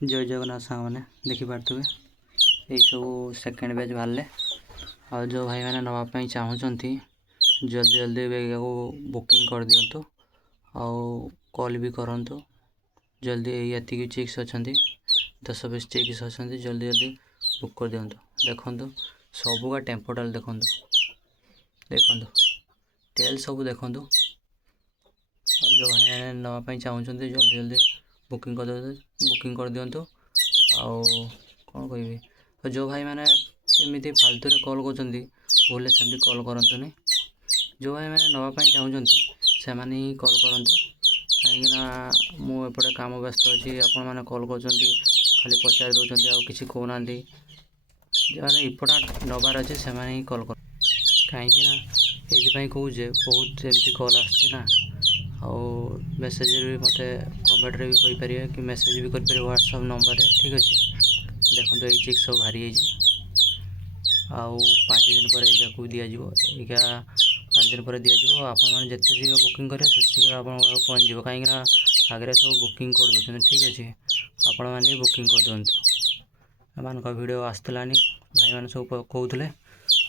जय जगन्नाथ सांग मैंने देखिपे यही सब सेकेंड बैच बाहर आ जो भाई मैंने नापी चाहूँगी जल्दी जल्दी बुकिंग कर दिंतु कॉल भी करूँ जल्दी ये चिक्स अच्छा 10-20 चिक्स अच्छा जल्दी जल्दी बुक कर दिंतु। देखो सबका टेम्पोटाल देखो देखो टेल सब देखो जो भाई मैंने नापी चाहूँगी जल्दी जल्दी बुकिंग कर दिंतु। कौन कह जो भाई मैंने एमती फालतू कॉल कर सेमती कॉल करतुनि जो भाई मैंने नापी चाहूँगी से ही कॉल करूँ कहीं मुझे काम व्यस्त अच्छी आपण मैंने कॉल कर खाली पचार दौरान आउ कि कहना जो इम्पोर्टाट नबार अच्छे से ही कॉल कर कहीं कहे बहुत एमती कॉल आना मेसेज भी मत कमेंट भी कहीपर कि मेसेज भी करें व्हाट्सएप नंबर ठीक अच्छे। देखो ये चिक सब बाहरी आउ 5 दिन पर यू दिज्व 5 दिन पर दिज्व आपने जिते शीघ्र बुकिंग करेंगे से शीघ्र आप पहुँच कहीं आगे सब बुकिंग कर दूसरे ठीक अच्छे आपण मैंने बुकिंग कर दिंतु। मान वीडियो आसला भाई मैंने सब कहते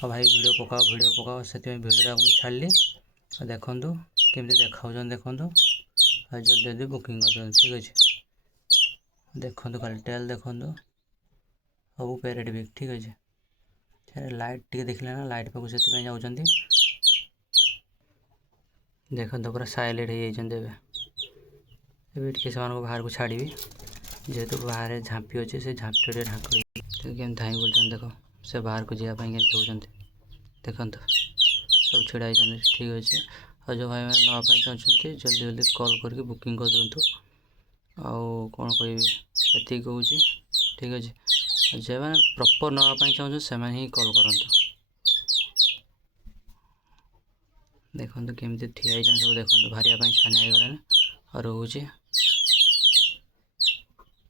भाई वीडियो पकाओ से वीडियो मुझे छाड़ी देखु केमती देखा देखु जल्दी जल्दी बुकिंग कर दिखाँ ठीक अच्छे। देखो खाली टेल देखो सब पैरेट ठीक अच्छे लाइट टी देखले ना लाइट पाक से जाऊँगी देखो पूरा साइलेंट हो टे से बाहर को छाड़ी जेहेतु बाहर झांपी अच्छे से झांपी ढाक केम धाई बोलते देख से बाहर को जावाई के देखो सब छिड़ा ठीक अच्छे। और जो भाई मैंने नापी चाहते जल्दी जल्दी कॉल करके बुकिंग कर दिंतु। कौन कह कहूँ ठीक अच्छे जो मैंने प्रॉपर नापी चाहूँ से ही कॉल करतु। देखो केमती ठिया सब देखो बाहर छानिया गलानी और रोचे।